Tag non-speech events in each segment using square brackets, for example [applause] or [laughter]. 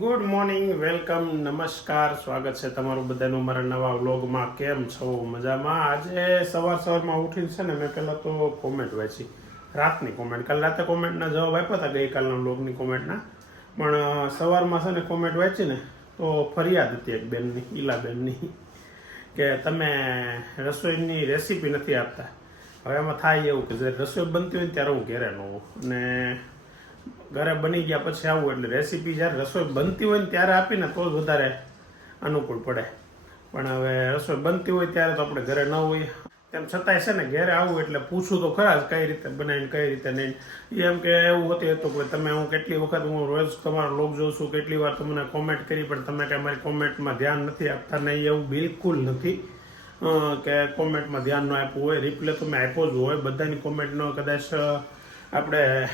Good morning, welcome, નમસ્કાર, સ્વાગત છે તમારું બધાનું મારા નવા વ્લોગમાં. કેમ છો? મજામાં? આજે સવાર સવારમાં ઉઠીને છે ને મેં પહેલાં તો કોમેન્ટ વાંચી. રાતની કોમેન્ટ કાલ રાતે કોમેન્ટના જવાબ આપ્યા હતા ગઈકાલના વ્લોગની કોમેન્ટના પણ સવારમાં છે ને કોમેન્ટ વાંચી ને તો ફરિયાદ હતી એક બેનની ઈલાબેનની કે તમે રસોઈની રેસીપી નથી આપતા. હવે એમાં થાય એવું કે જે રસોઈ બનતી હોય ત્યારે હું ઘેરે ન હોઉં. અને ઘરે બની ગયા પછી આવું એટલે રેસીપી જ્યારે રસોઈ બનતી હોય ને ત્યારે આપીને તો જ વધારે અનુકૂળ પડે. પણ હવે રસોઈ બનતી હોય ત્યારે તો આપણે ઘરે ન હોય. તેમ છતાંય છે ને ઘરે આવું એટલે પૂછું તો ખરા જ કઈ રીતે બનાવીને કઈ રીતે નહીં. એમ કે એવું હોતું હતું કે તમે હું કેટલી વખત હું રોજ તમારો લોક જોઉં છું કેટલી વાર તમને કોમેન્ટ કરી, પણ તમે કે અમારી કોમેન્ટમાં ધ્યાન નથી આપતા નહીં એવું બિલકુલ નથી. કે કોમેન્ટમાં ધ્યાન ન આપ્યું હોય રિપ્લે તમે આપ્યો જ હોય, બધાની કોમેન્ટનો કદાચ આપણે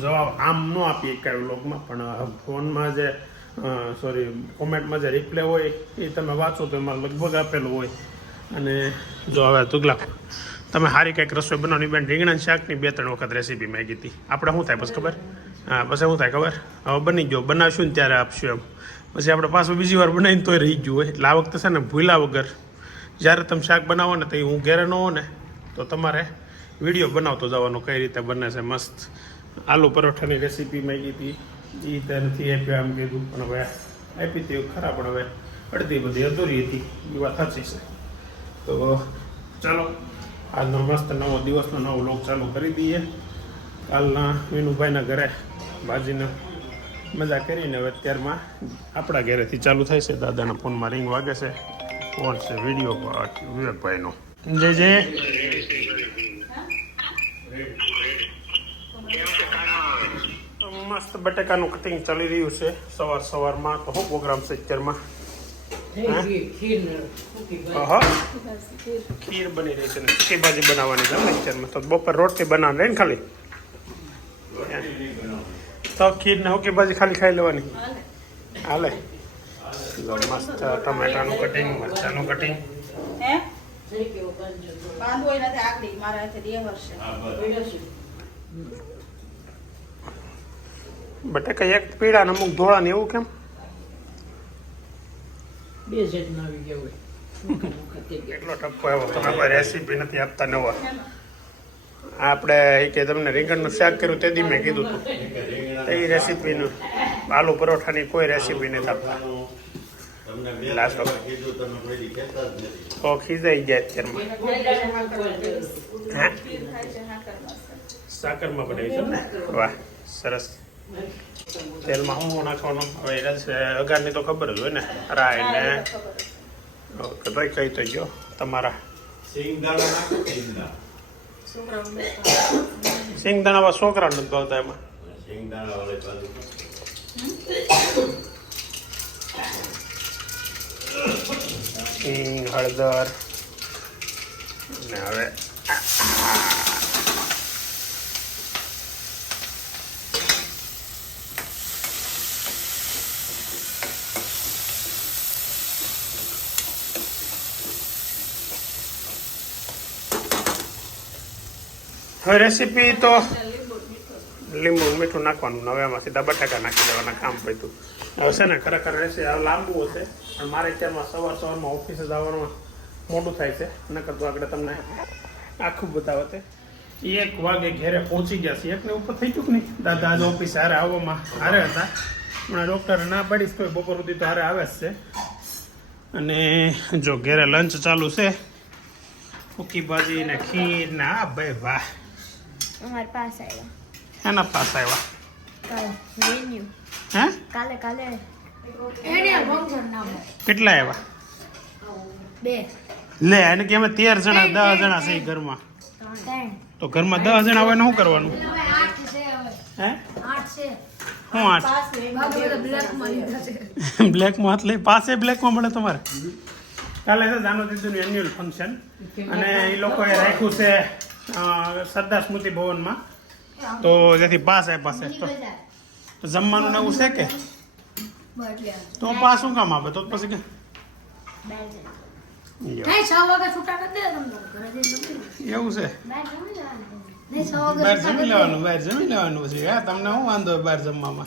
જવાબ આમ ન આપીએ કઈ વ્લોગમાં, પણ ફોનમાં જે સોરી કોમેન્ટમાં જે રિપ્લે હોય, એ તમે વાંચો તો એમાં લગભગ આપેલું હોય. અને જો હવે તુગલા તમે સારી કંઈક રસોઈ બનાવવાની બેન રીંગણા શાકની બે ત્રણ વખત રેસીપી માગી હતી. આપણે શું થાય, બસ ખબર? હા, પછી શું થાય, ખબર? હવે બની ગયો. બનાવશું ને ત્યારે આપશું એમ. પછી આપણે પાછું બીજી વાર બનાવીને તોય રહી ગયું હોય. એટલે આ વખતે છે ને ભૂલા વગર, જ્યારે તમે શાક બનાવો ને તો હું ઘેરે ન હો ને, તો તમારે વીડિયો બનાવતો જવાનો કઈ રીતે બને છે, મસ્ત. આલુ પરોઠાની રેસીપી માંગી હતી. એ તે નથી આપ્યો એમ કીધું. પણ હવે આપી હતી ખરા, પણ હવે અડધી બધી અધૂરી હતી. એ વાત સાચી છે. તો ચાલો, આજનો મસ્ત નવો દિવસનો નવો લોક ચાલુ કરી દઈએ. કાલના વિનુભાઈના ઘરે બાજીને મજા કરીને હવે અત્યારમાં આપણા ઘરેથી ચાલુ થાય છે. દાદાના ફોનમાં રિંગ વાગે છે. ફોન છે, વીડિયો વિવેકભાઈનો. જય જય. મસ્ત બટેકાનું કટિંગ ચાલી રહ્યું છે. સવાર સવારમાં તો હું પ્રોગ્રામ છે અત્યારમાં ખીર બની રહી છે ને ભાજી બનાવવાની છે પિક્ચરમાં. અત્યારમાં તો બપોર રોટલી બનાવવાની ને ખાલી? તો ખીર ને સૂકી ભાજી ખાલી ખાઈ લેવાની? હાલે. મસ્ત ટમેટાનું કટિંગ મરચાનું કટિંગ હે? બાંધવો હોય આગળ મારા હાથે બે વર્ષે. બટેકા એક પીળા ને અમુક ધોળા ને એવું કેમ? બે સેટ ના આવી ગયા હોય. એટલો ટપ્પો આવ્યો? તમે કોઈ રેસીપી નથી આપતા નવા. આપણે એ કે તમને રીંગણનું શાક કર્યું તે દી મેં કીધું હતું. એ રેસીપીનું આલુ પરોઠાની કોઈ રેસીપી નથી આપતા. તો ખીજાઈ જાય અત્યારમાં. સાકરમાં બનાવી છે. વાહ સરસ. તેલમાં શું નાખવાનું? હવે એ અગારની તો ખબર જ હોય ને રાય ને ભાઈ કઈ તો ગયો તમારા? સિંગદાણા છોકરા નથી ભાવતા એમાં? સિંગદાણા વાળી હળદર. ને હવે હવે રેસીપી તો લીંબુ, મીઠું નાખવાનું. હવે એમાં સીધા બટાકા નાખી દેવાના, કામ પડ્યું હવે છે ને, ખરેખર રહેશે આ લાંબુ હશે, પણ મારે અત્યારમાં સવાર સવારમાં ઓફિસે જવાનું મોટું થાય છે. નકર તો આગળ તમને આખું બતાવતે. એક વાગે ઘેરે પહોંચી ગયા છે એકને ઉપર થઈ ચૂક નહીં? દાદા આજે ઓફિસે હારે આવવામાં હારે હતા. પણ ડૉક્ટરે ના પાડીશ તો બપોર સુધી તો હારે આવે જ છે. અને જો ઘેરે લંચ ચાલુ છે ફૂકી ભાજી ને ખીર ને આ ભાઈ વાહ. અમારી પાસ આવ્યા. એના પાસ આવ્યા? કાલે હે? કાલે કાલે. એને ફંક્શન નામ કેટલા આવ્યા? બે. લે એને કે અમે તેર જણા દસ જણા છે ઘરમાં. તો ઘરમાં દસ જણા હોય ને શું કરવાનું? હવે હે? આઠ શું આઠ? બ્લેકમાં [laughs] લઈ પાસે બ્લેકમાં મળે તમારે? કાલે છે જાનો દીદુનું એન્યુઅલ ફંક્શન અને એ લોકોએ રાખ્યું છે સરદાર સ્મૃતિ ભવનમાં. તો જેથી પાસ આપ્યા છે. તો જમવાનું ને એવું છે કે? તો પાસ શું કામ આપે? તો પછી કે. એવું છે? બહાર જમી લેવાનું. બહાર જમી લેવાનું પછી. હા તમને શું વાંધો બહાર જમવામાં?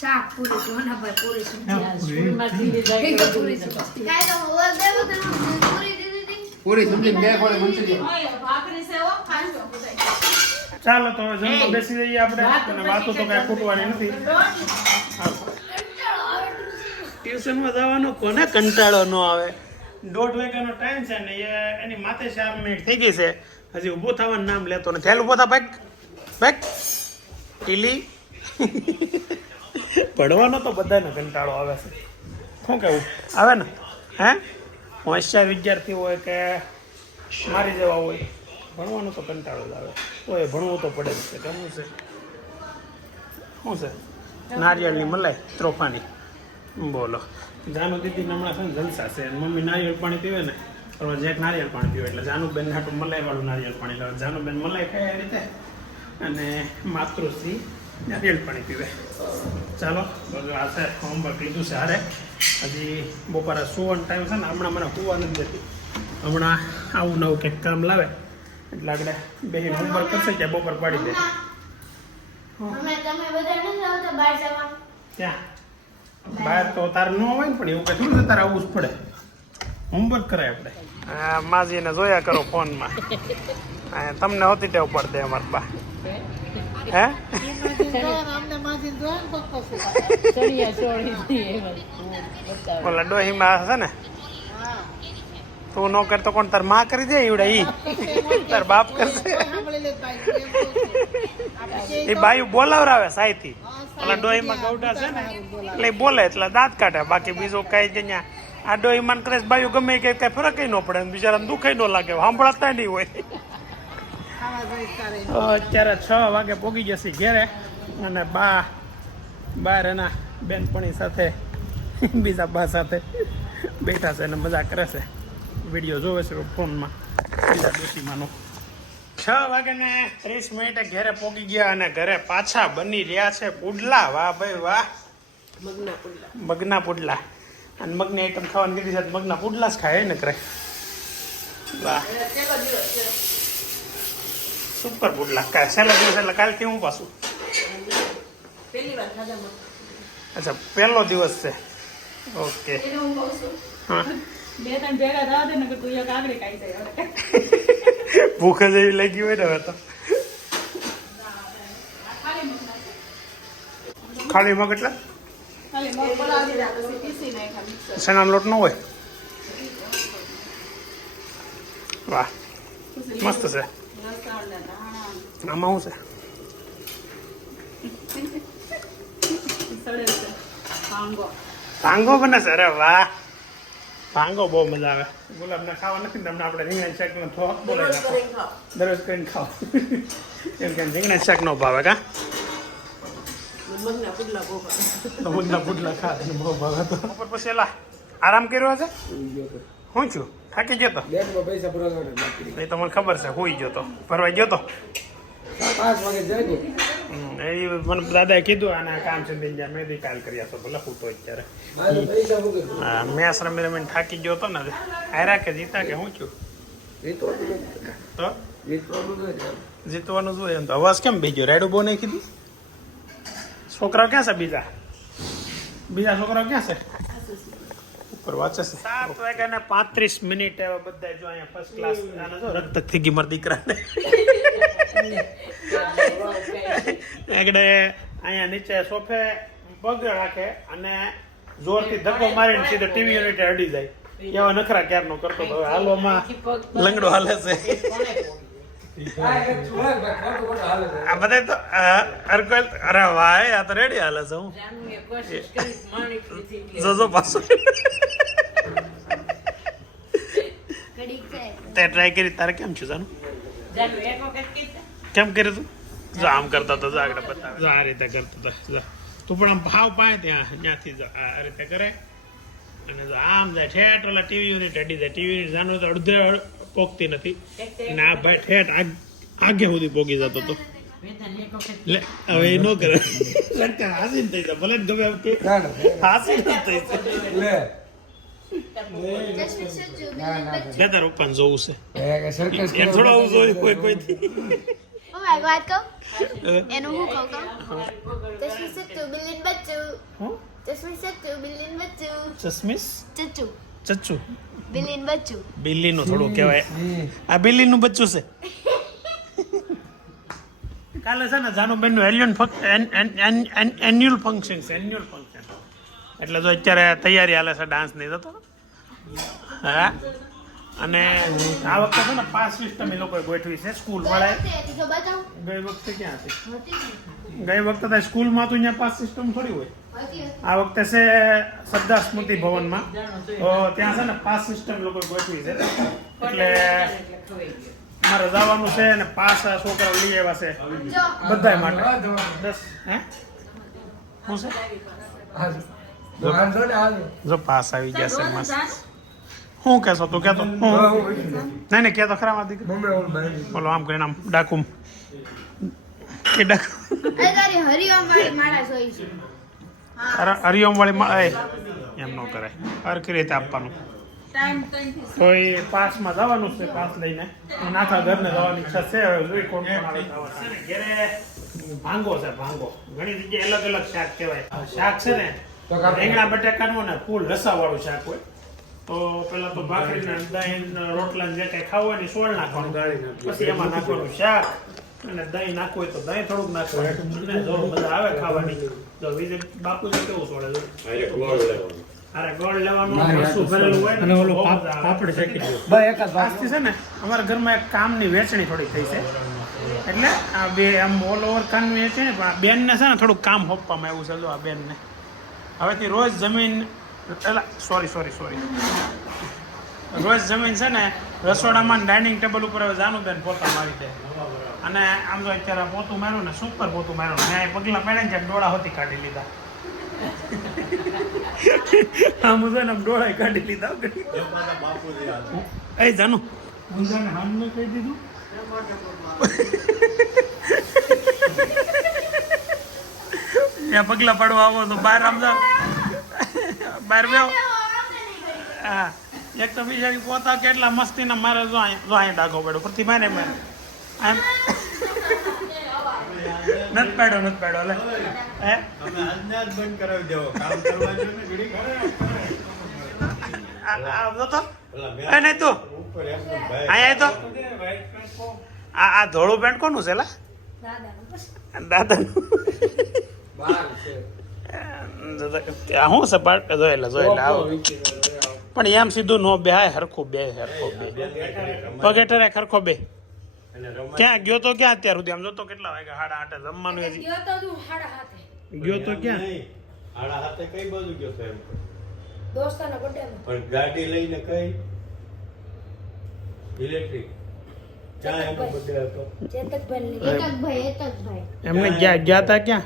શાક પૂરી સોનાભાઈ પૂરી પૂરી. સમજીને બે ખોળે મંચુરિયન. ચાલો તો જમવા બેસી જઈએ આપણે. અને વાતો તો કઈ ખૂટવાની નથી. ટ્યુશનમાં જવાનો કોને કંટાળો ન આવે? દોઢ વાગ્યાનો ટાઈમ છે ને એ એની માથે ચાર મિનિટ થઈ ગઈ છે. હજી ઊભો થવાનું નામ લેતો નથી. હાલ ઊભો થા બેગ બેગ ટીલી. ભણવાનો તો બધાને કંટાળો આવે છે. શું કેવું આવે ને? હે? હોશિયાર વિદ્યાર્થી હોય કે મારી જેવા હોય ભણવાનો તો કંટાળો જ આવે. હોય ભણવું તો પડે જ છે. કેમનું છે? શું છે? નારિયેળની મલાઈ ત્રોફાની. બોલો. જાનુ દીદી હમણાં છે ને જલસા છે. મમ્મી નારિયેળ પાણી પીવે ને પણ જેક નારિયેળ પાણી પીવે. એટલે જાનુબેન હાટું મલાઈ વાળું નારિયેળ પાણી લાવે. જાનુબેન મલાઈ ખાય એ રીતે. અને માતૃશ્રી નારિયેળ પાણી પીવે. ચાલો આ છે હોમવર્ક લીધું છે હારે. હજી બપોરે સુવાનો ટાઈમ છે ને હમણાં મને સુવા નથી દેતી. હમણાં આવું નવું કંઈક કામ લાવે એટલે આપણે બેહીને હોમવર્ક કરશે ત્યાં બપોર પાડી દે. ત્યાં બહાર તો તારે ન હોય ને પણ એવું કઈ થોડું તારે આવવું જ પડે. હોમવર્ક કરાય આપણે. હા માજીને જોયા કરો ફોનમાં. તમને હોતી ટેવ પડતે અમારા બા હે? ઓલા ડોહીમાં છે ને? તું નો કરતો કોણ તારમાં કરી દે ઈવડે ઈ? તાર બાપ કરશે. એ બાયું બોલાવરાવે સાયથી. ઓલા ડોહીમાં ગૌડા છે ને? એટલે બોલે એટલે દાંત કાઢે. બાકી બીજો કઈ જ અહીંયા. આ ડોહીમાં કરે બાયું ગમે કે કઈ ફરક ન પડે બિચારા બિચારાને દુખાઈ ન લાગે. સાંભળતા નહીં હોય. અત્યારે છ વાગે પોગી જશે ઘેરે અને બા બાર એના બેનપણી સાથે બીજા બા સાથે બેઠા છે અને મજા કરે છે. વીડિયો જોવે છે ફોનમાં બીજા ડોસીમાંનો છ વાગે ત્રીસ મિનિટે ઘેરે પોગી ગયા અને ઘરે પાછા બની રહ્યા છે પુડલા. વાહ ભાઈ વાહ. મગના પુડલા. મગના પુડલા. અને મગની આઈટમ ખાવાની કીધી છે તો મગના પુડલા જ ખાય ને કરે વાહ. સુપર ફૂડ કાંઈ છેલ્લો દિવસ એટલે કાલથી હું પાછું. અચ્છા પહેલો દિવસ છે. ઓકે. હું. [laughs] ભૂખ જ એવી લાગી હોય ને હવે તો. ખાલી મગ એટલે. શેનાનો લોટ ન હોય? વાહ. મસ્ત છે. આમાં શું છે ભાંગો બને છે અરે વાહ ભાંગો બહુ મજા આવે ગુલાબના ખાવા નથી ને તમને આપણે રીંગણા શાકનો થોક બોલાવી નાખો દરરોજ કરીને ખાઓ એમ કે રીંગણા શાકનો ભાવે કા મગના પુડલા મગના ખા બહુ ભાવે તો બપોર પછી એલા આરામ કર્યો છે હું છું થાકી ગયો તો? બેંકમાં પૈસા પૂરા એ તમને ખબર છે હોઈ ગયો તો. ફરવા ગયો તો? પાંચ વાગે જાય એ મને દાદાએ કીધું આના કામ છે ને મેં દી કાલ કર્યા તો ભલે તો અત્યારે. હા, મેચ રમી રમીને થાકી ગયો તો ને હાર્યા કે જીતા કે હું છું? જીતવાનું તો? જીતવાનું. જીતવાનું એમ તો. અવાજ કેમ બીજો? રેડું બહુ નહીં કીધું? છોકરાઓ ક્યાં છે બીજા? બીજા છોકરાઓ ક્યાં છે? ઉપર વાંચે છે સાત વાગ્યા પાંત્રીસ મિનિટ એવા બધા જો અહીંયા ફર્સ્ટ ક્લાસ આને જો રક્ત થઈ ગઈ મારા દીકરાને. એકડે અહીંયા નીચે સોફે પગ રાખે અને જોરથી ધક્કો મારીને સીધો ટીવી યુનિટ અડી જાય. એવા નખરા ક્યારનો કરતો હવે હાલવામાં લંગડો હાલે છે. આ બધા તો અરકોલ અરે વાય આ તો રેડી હાલે છે હું. જો જોજો પાછું ઘડીક થાય. તે ટ્રાય કરી તારે કેમ છે જાનું? કેમ કર્યું તું? જો આમ કરતા હતા જો આગળ બતાવે. જો આ રીતે કરતો તો જો. તું પણ આમ ભાવ પાય ત્યાં ત્યાંથી જો આ રીતે કરે. અને જો આમ જાય ઠેઠ ઓલા ટીવી યુનિટ અડી જાય. ટીવી યુનિટ જાનું તો અડધે પોકતી પોગતી નથી. અને આ ભાઈ ઠેઠ આગે સુધી પોગી જતો હતો વેદાંત એક વખત લે હવે એ નો કરે. સરકાર હાસીન થઈ જાય ભલે ને ગમે ના ના હાસીન થઈ જાય. તાર પપ્પાને જોવું છે. એમ થોડા આવું જોયું. કોઈ માય ગોડ કહું? એનું હું કહું કહું? જસ્મી સજ્જુ બિલ્લીન બચ્ચુ. હું? જસ્મી સજ્જુ બિલ્લીન બચ્ચુ. ચશ્મીસ? ચચ્ચુ. ચચ્ચુ. બિલ્લીન બચ્ચુ. બિલ્લીનું થોડું કહેવાય. આ બિલ્લીનું બચ્ચું છે. [laughs] કાલે છે ને જાનુબેનનું એન્યુઅલ એન્યુઅલ ફંક્શન છે એન્યુઅલ ફંક્શન એટલે જો અત્યારે તૈયારી હાલે છે ડાન્સ નહીં થતો હા? અને આ વખતે છે ને પાસ સિસ્ટમ એ લોકોએ ગોઠવી છે સ્કૂલ તો બતાવું ગઈ વખતે ક્યાં હતી? ગઈ વખતે તો સ્કૂલમાં તો અહીંયા પાસ સિસ્ટમ થોડી હોય. આ વખતે છે સરદાર સ્મૃતિ ભવનમાં. તો ત્યાં છે ને પાસ સિસ્ટમ લોકોએ ગોઠવી છે. એટલે મારે જવાનું છે અને પાસ છોકરાઓ લઈ આવ્યા છે બધા માટે. દસ હે? શું છે? ને જો પાસ આવી ગયા છે મસ્ત. શું કહેશો તું? કહેતો. હું? નહીં નહીં કહેતો ખરા મારી બોલો આમ કરીને આમ ડાકુમ કે ડાકુ? અરે તારી હરિઓમ વાળી એમ ન કરાય. હરખી રીતે આપવાનું. તો એ પાસમાં જવાનું છે પાસ લઈને. નાથા આખા ઘરને જવાની ઈચ્છા છે હવે જોઈ કોણ કોણ આવે જવાના. ભાંગો છે ભાંગો. ઘણી જગ્યાએ અલગ અલગ શાક કહેવાય. શાક છે ને રીંગણા બટાકાનું ને ફૂલ રસાવાળું શાક હોય. તો પેલા તો ભાખરી ને દહીં રોટલા ને જે કઈ ખાવું હોય ને સોળ નાખવાનું. પછી એમાં નાખવાનું શાક અને દહીં નાખવું હોય તો દહીં થોડુંક નાખવાનું. અને જો બધા આવે ખાવાની. તો વિજય બાપુ કેવું સોળે અરે ગોળ લેવાનું. રસું ભરેલું હોય ને એક આજથી છે ને અમારા ઘરમાં એક કામની વેચણી થોડી થઈ છે. એટલે આ બે આમ ઓલ ઓવર કામ વેચે ને પણ આ બેનને છે ને થોડુંક કામ સોંપવામાં આવ્યું છે જો આ બેનને. હવેથી રોજ જમીન સોરી સોરી સોરી રોજ જમીન છે ને, રસોડામાં ડાઇનિંગ ટેબલ ઉપર હવે જાનું બેન, પોતા મારી દે અને આમ તો અત્યારે પોતું માર્યું ને સુપર પોતું માર્યું ને. પગલા પડ્યા ને ડોળા હોતી કાઢી લીધા. આમ છે ને ડોળા કાઢી લીધા. એ જાનું. મુંજાને હાલનું કહી દીધું? ત્યાં પગલા પાડવા આવો તો બહાર આમ જાઓ બહાર બેહો. હા. એક તો બિચારી પોતા કેટલા મસ્તીના મારે જો અહીં જો અહીં ડાઘો પડ્યો. પરથી મારે મારે આમ. નથી પાડ્યો નથી પાડ્યો લે. હે? જ બંધ કરાવી દેવો. કામ કરવા જો ને ઘડી કરે આ આ જો તો. એ નહીં તું. ઉપર એમનો ભાઈ. અહીંયા તો. આ આ ધોળું પેન્ટ કોનું છે લા? દાદાનું. છે ત્યાં શું સપાટ પાટ જોયેલા જોયેલા આવો. પણ એમ સીધું નો બે હાય હરખો બે હરખો બે. પગે ઠરે હરખો બે. ક્યાં ગયો તો ક્યાં અત્યાર સુધી? આમ જોતો કેટલા વાગ્યા? સાડા આઠે જમવાનું હજી. ગયો તો તું હાડા હાથે. ગયો તો ક્યાં? નહીં. હાથે કઈ બાજુ ગયો તો એમ દોસ્તાના બર્થડે પણ ગાડી લઈને કઈ? ઇલેક્ટ્રિક. હતો. એમને ગયા ગયા તા ક્યાં?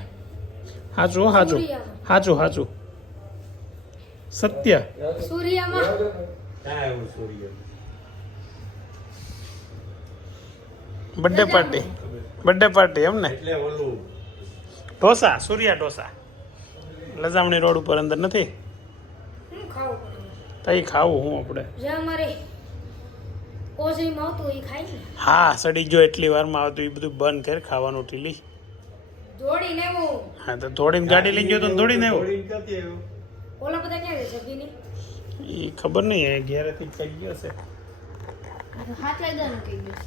હાચું હો, હાચું હાચું હાચું સત્ય. સૂર્યમાં. બર્થડે પાર્ટી બર્થડે પાર્ટી એમ ને? ઢોસા સૂર્યા ઢોસા. લજામણી રોડ ઉપર અંદર નથી? હું ખાવું તઈ ખાવું હું આપણે જે હા સડી ગયો એટલી વારમાં આવતું એ બધું બંધ કર ખાવાનું ટીલી દોડીને હું. હા તો દોડીને ગાડી લઈ ગયો તો દોડીને આવ્યો દોડીને ક્યાંથી આવ્યો? ઓલા બધા ક્યાં છે સગીની એ ખબર નહીં એ ઘેરેથી કઈ ગયો છે. હાથ લઈ દો કઈ ગયો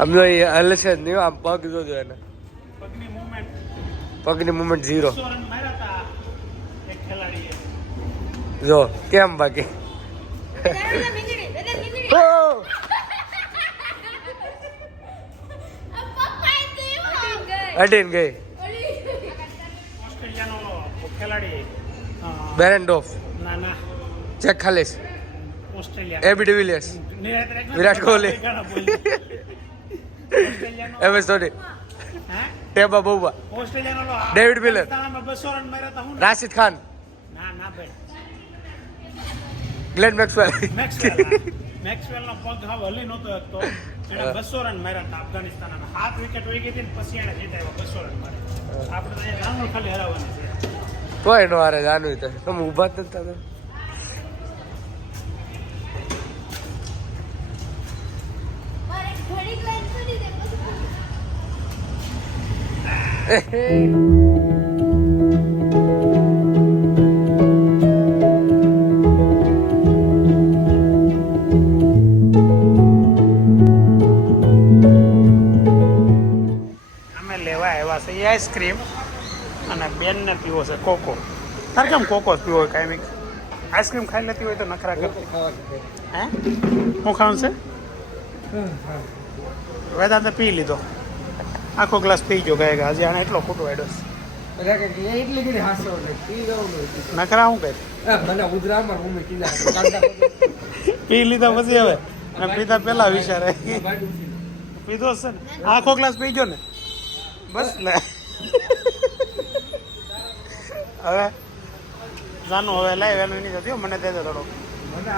આમ તો એ હલે છે જ નહીં આમ પગ જોજો એને. પગની મુમેન્ટ ઝીરો જો કેમ બાકી! અડીન ગઈ. ઓસ્ટ્રેલિયાનો ખેલાડી. બેરેન્ડોફ. ના ના. Jacques Kallis. Australia. AB de Villiers. Virat Kohli. [laughs] એમ હે? ટેબા બહુ ડેવિડ મિલર. 200 રાશિદ ખાન. ના ના ભાઈ. ગ્લેન મેક્સવેલ મેક્સવેલ નો પગ હાવ હલી નહોતો હતો એને બસો રન માર્યા હતા અફઘાનિસ્તાન હાથ વિકેટ વહી ગઈ હતી ને પછી એને જીતાયો બસો રન માર્યા. આપણે તો એ ગામનું ખાલી હરાવવાની છે. કોઈ નો હારે જાનું તો. તમે ઊભા જ નતા છે એ આઈસ્ક્રીમ અને બેનને પીવો છે કોકો. તારે કેમ કોકો પીવો હોય કાંઈ આઈસ્ક્રીમ ખાઈ લેતી હોય તો નખરા કરતી હે? હું ખાવું છે. વેદાંતે પી લીધો. આખો ગ્લાસ પી ગયો ગયા ગયા હજી આને એટલો ખોટો એડો નકરા હું એટલે પી લીધા પછી હવે. અને પીધા પહેલા વિચારે. પીધો છે ને? આખો ગ્લાસ પી ગયો ને? બસ લે. હવે જાનું હવે લાઈવ એનું એની જતી મને દેજો થોડો મને